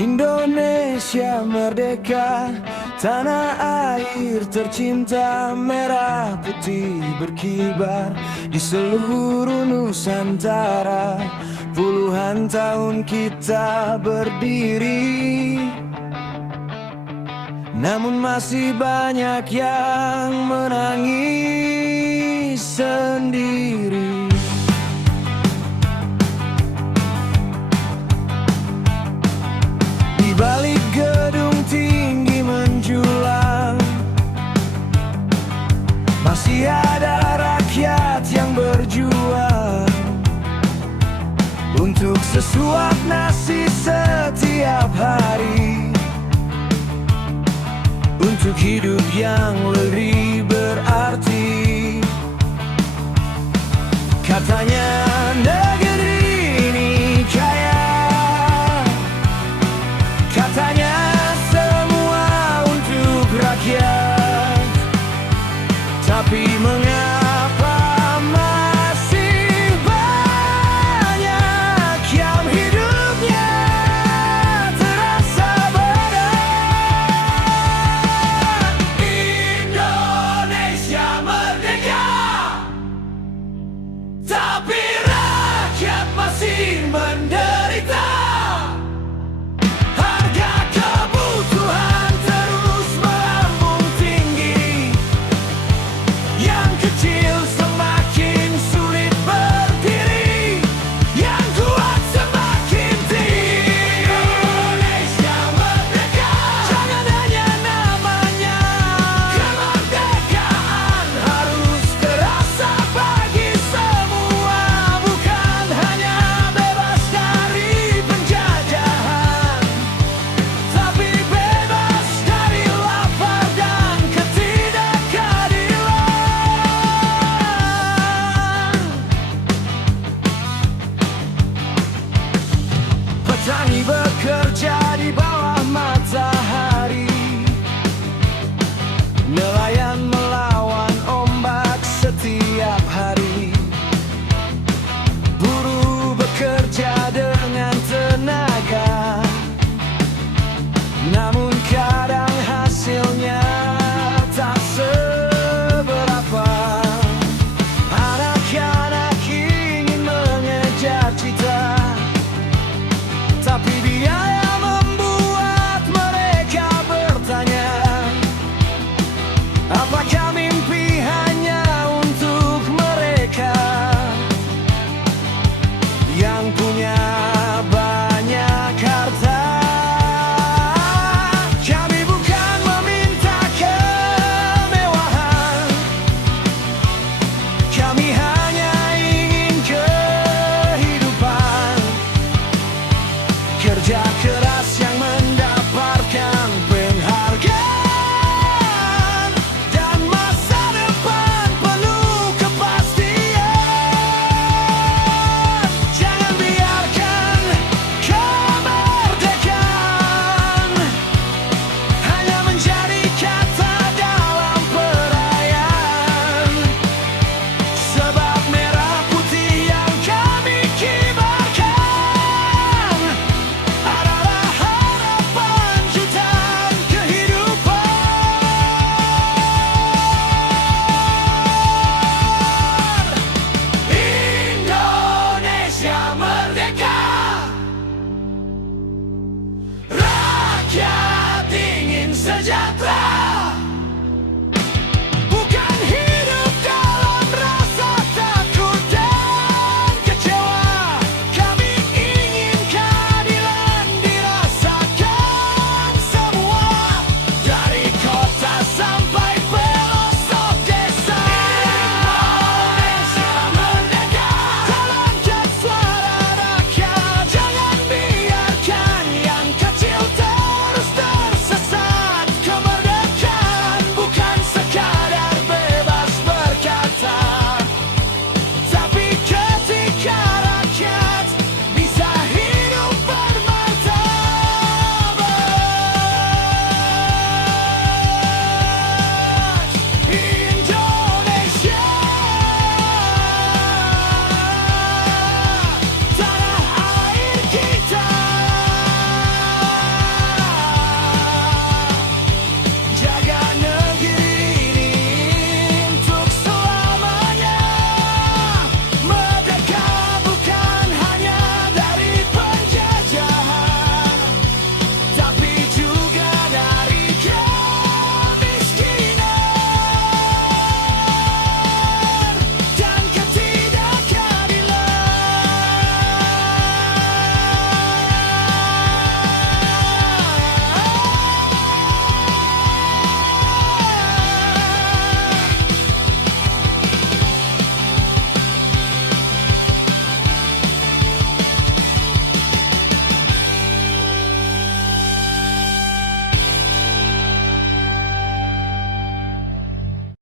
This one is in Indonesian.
Indonesia merdeka, tanah air tercinta, merah putih berkibar di seluruh Nusantara. Puluhan tahun kita berdiri, namun masih banyak yang menangis sendiri. Di balik gedung tinggi menjulang, masih ada rakyat yang berjuang untuk sesuap nasi setiap hari, untuk hidup yang lebih berarti. Katanya negeri ini kaya, katanya semua untuk rakyat, tapi mengapa masih banyak yang hidupnya terasa berat? Indonesia merdeka, tapi rakyat masih menderita. Harga kebutuhan terus melambung tinggi, yang kecil semakin sulit berdiri, yang kuat semakin tinggi. Indonesia merdeka, jangan hanya namanya. Kemerdekaan harus terasa bagi semua, bukan hanya bebas dari penjajahan, tapi bebas dari lapar dan ketidakadilan. Petani bekerja di bawah matahari, nelayan melawan ombak setiap hari, buruh bekerja dengan tenaga, namun kadang hasilnya tak seberapa. Anak-anak ingin mengejar cita, tapi biaya membuat mereka bertanya, apakah mimpi hanya untuk mereka yang punya banyak harta? Kami bukan meminta kemewahan, kami hanya ingin kehidupan, kerja keras yang mendapatkan penghargaan, dan masa depan penuh kepastian. Jangan biarkan kemerdekaan hanya menjadi kata dalam perayaan, sebab merah putih yang kami kibarkan adalah harapan jutaan kehidupan. Indonesia merdeka, rakyat ingin sejahtera.